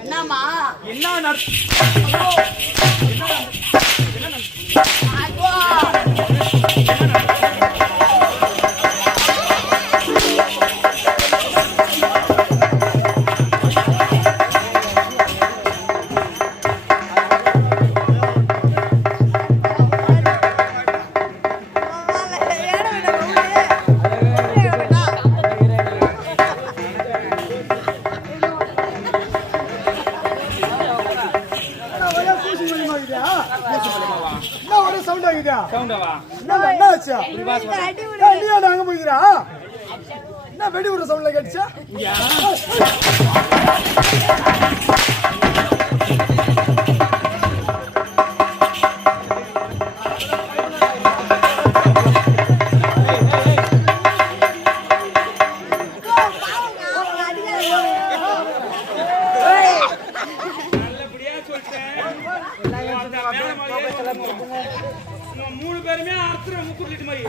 என்னம்மா என்ன வெடி விடுற சவுண்ட்ல கேட்டுச்சா? மூணு பேருமே அர்த்தம் முக்குள்ளிட்டு மாதிரி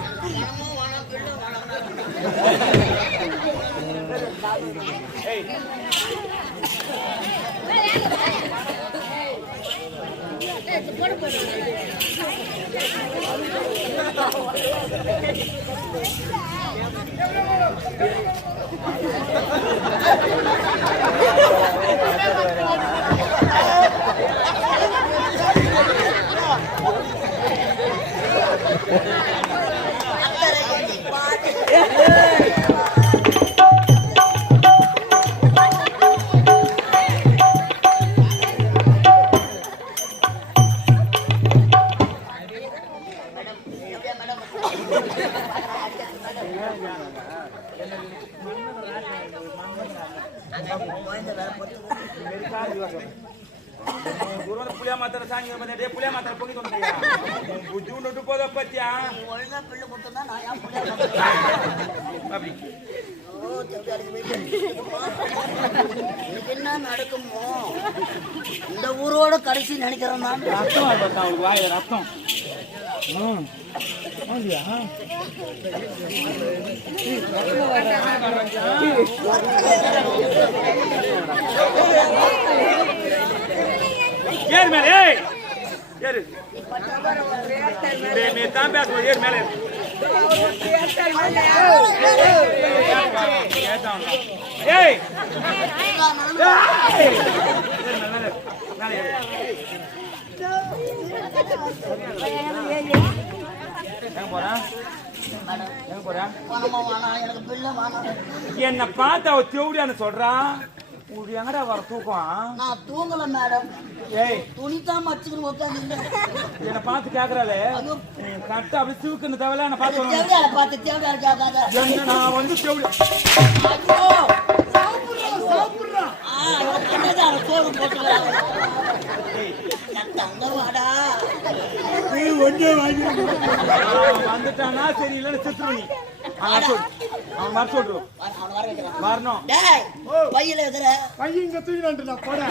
புளியா மாத்திர சாங்கி டே புளியா மாத்திர போகிட்டு வந்தியா புத்தி உண்டு போத பத்தியா ஒழுங்கா பிள்ளை கொடுத்தா நான் ஏன் பிள்ளை அப்படி என்ன நடக்குமோ இந்த ஊரோட கடைசி நினைக்கிறேன் நான். ரத்தம் அவளுக்கு வாயில ரத்தம் ஏறு மேல ஏறு நீ தான் பேசுவோம் ஏறு மேல ஏய் என்ன பார்த்து அவ தேவடியான்னு சொல்றான் எங்கடா வர தூக்கம் நான் தூங்கல மேடம். ஏய் துணிதான் மச்சுக்கணும் உட்காந்து என்ன பார்த்து கேக்குறாளே கரெக்டா அப்படி தூக்குன்னு தேவையில்ல என்ன பார்த்து தேவையான பார்த்து தேவையான கேட்காத என்ன நான் வந்து தேவடி சோறு போட்டு தங்கவாடா வந்துட்டானா சரி இல்லன்னு சித்ருவனி அவன் வர சொல்றோம் வரணும் பையில இருக்கிற பையன் இங்க தூக்கிட்டு நான் போட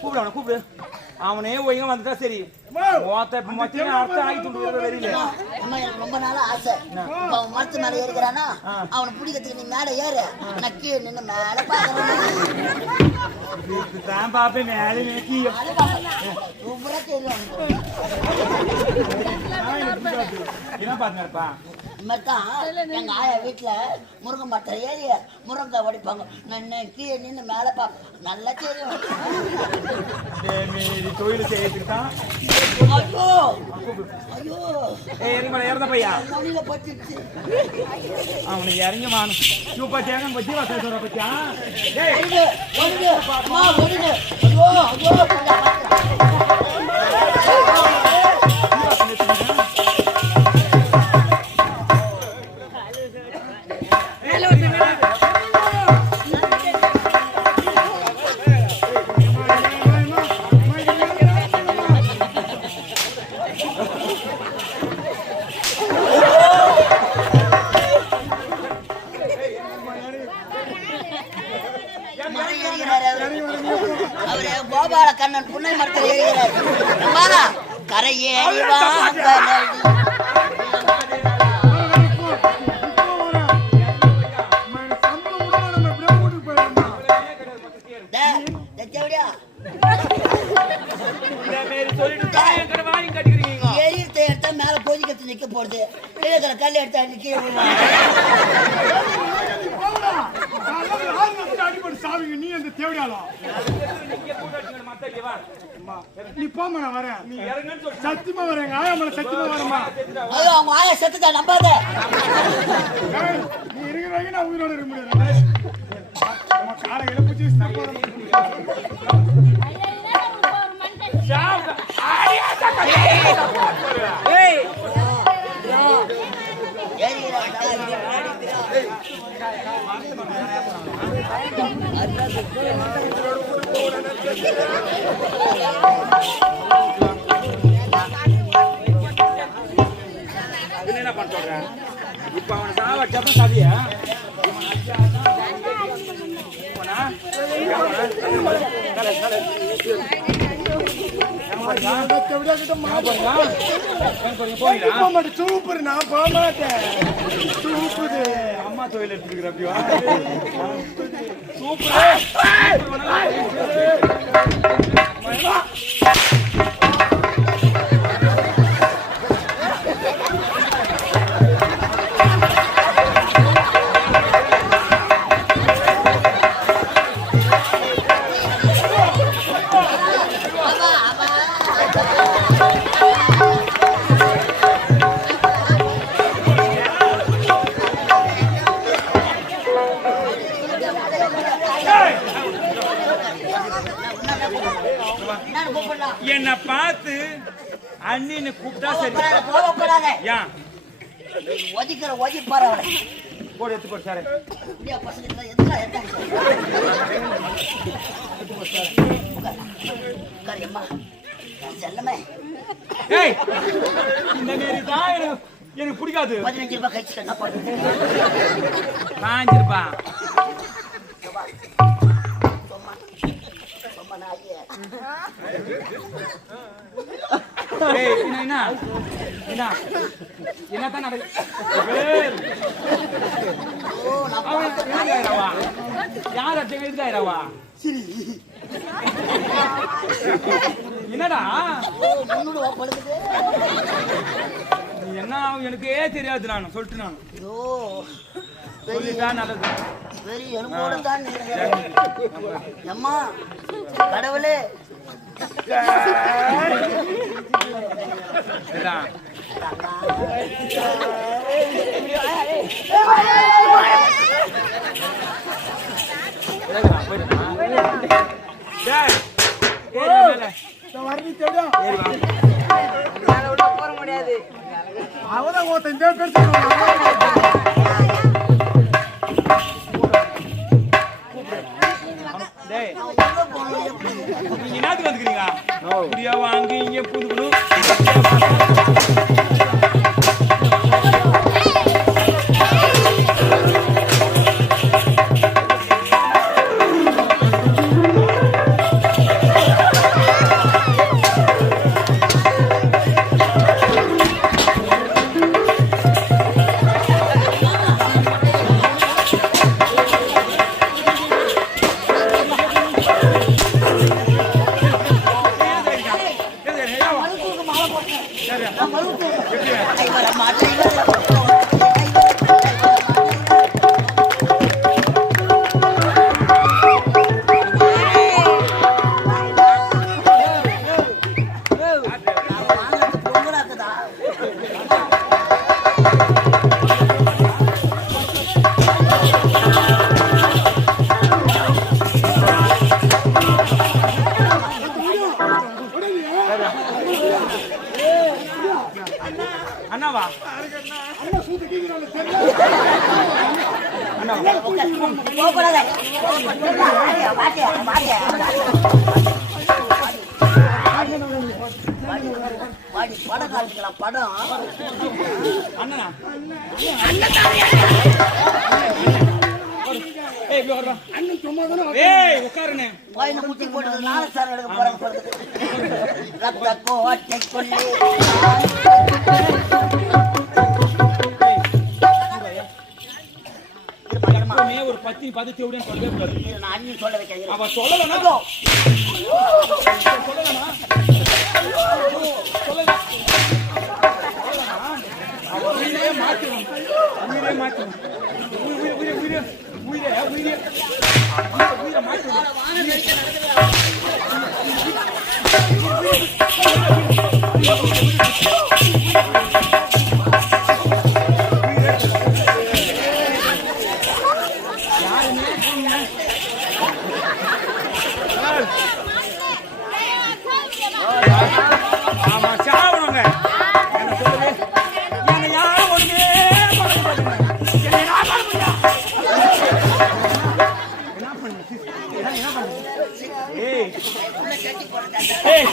கூப்பிடு கூப்பிடு அவனே ஒய்ங்க வந்துட்டா சரி அர்த்தம் ஆகிட்டு வெறியில ரொம்ப நாளா ஆசை அவன் மரத்து மேல ஏறுகிறானா அவனை பிடிக்கிறதுக்கு நீ மேல ஏறு நான் கீழே நின்று மேல பாக்குறேன் பாப்பேன் மேல சூப்பரா தெரியும் என்ன பாத்துங்கப்பா எங்க ஆயா வீட்டுல முருங்கை மரத்தை ஏறி முருங்காய் வடிப்பாங்க. நான் கீழே நின்று மேல பாப்பேன் நல்லா தெரியும். தொழில் செய்யறதுக்கு தான் ஐயோ ஐயோ இறந்த பையா மணியில பட்டுச்சு அவனுக்கு இறங்கி வாணும் சூப்பா தேங்காய் பத்தி வசதி சொல்ற பத்தியா ஐயோ ஐயோ பூபால கண்ணன் புன்னை மரத்தில் ஏறுகிறார். அம்மா கரையேறி வாங்கலடி. எரியத்தை எடுத்தா மேல கொதிக்கத்து நிக்க போறது. கீழே கல் எடுத்தா கீழே சாவிங்க நீ அந்த தேவையாலும் நீ போமா நான் வரேன். சத்தியமா வரேன். ஆயாமல சத்தியமா வரமா. ஐயோ அவங்க ஆயா செத்துட்டா நம்பாத. நீ இருக்கிற வரைக்கும் நான் உயிரோட இருக்க முடியாது. காலை எழுப்பிச்சு என்ன பண்ண சொல்றேன் இப்ப அவனை சாவடிச்சாதான் சதியா சூப்பர் நான் போக மாட்டேன். சூப்பர் அம்மா தொழில் எடுத்துக்கிற அப்படியா சூப்பர் என்ன பார்த்து அண்ணின்னு கூப்பிட்டா சரி. ஏன் ஒதிக்கிற ஒதிப்பாரு அவளை போடு எடுத்து போடு சார். செல்லமே இந்த மாரி தான் எனக்கு பிடிக்காது. 15 ரூபாய் கழிச்சு என்ன பண்ணுறது? 5 ரூபாய் என்னத்தான் யார் எதுக்காயிரவா என்னடா என்ன எனக்கே தெரியாது. நான் சொல்லிட்டு நான் நல்லது வெறி எலும்போடு தான் அம்மா கடவுளே போற முடியாது. அவதான் ஒருத்தன் என்னத்துக்கு வந்துக்கிறீங்க? வாங்கி இங்க புதுக்கணும். அண்ணாவா படம் காமிக்கலாம் படம் அண்ணனா அண்ணன் சும்மா ஏய் உட்காருனே. வாயில முட்டி போட்டது நாலு சார் எடுக்க போறாங்க போறது. ரத்த கோட்டைக்குள்ளே எப்பவுமே ஒரு பத்தி பதிச்சு எப்படின்னு சொல்லவே கூடாது. நான் அண்ணி சொல்ல வைக்கிறேன். அவ சொல்லலனா சொல்லலனா சொல்லலனா அவ உயிரே மாத்திரும். உயிரே மாத்திரும். உயிரே மாத்திரும். ஆமா சாவணுங்க. என்ன சொல்லுது? என்ன யாரும் ஒண்ணுமே பண்ண முடியாது. என்ன நான் பண்ண முடியாது. என்ன பண்ணு? என்ன பண்ணு? ஏய் ஏய்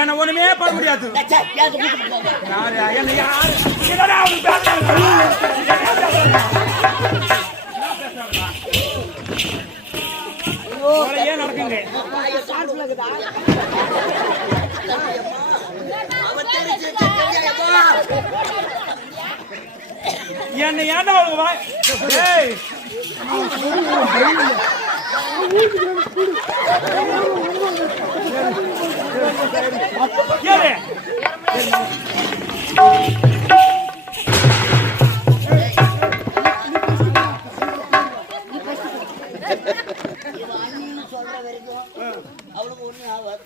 என்ன ஒண்ணுமே பண்ண முடியாது. யாரு என்ன யாரு என்னடா அவனுக்கு ஏன் நடக்குங்க? என்ன ஏன்டா அவங்க வா ஏய் ஏறு சொல்ற வரைக்கும் அவளுக்கு ஒண்ணு ஆகாது.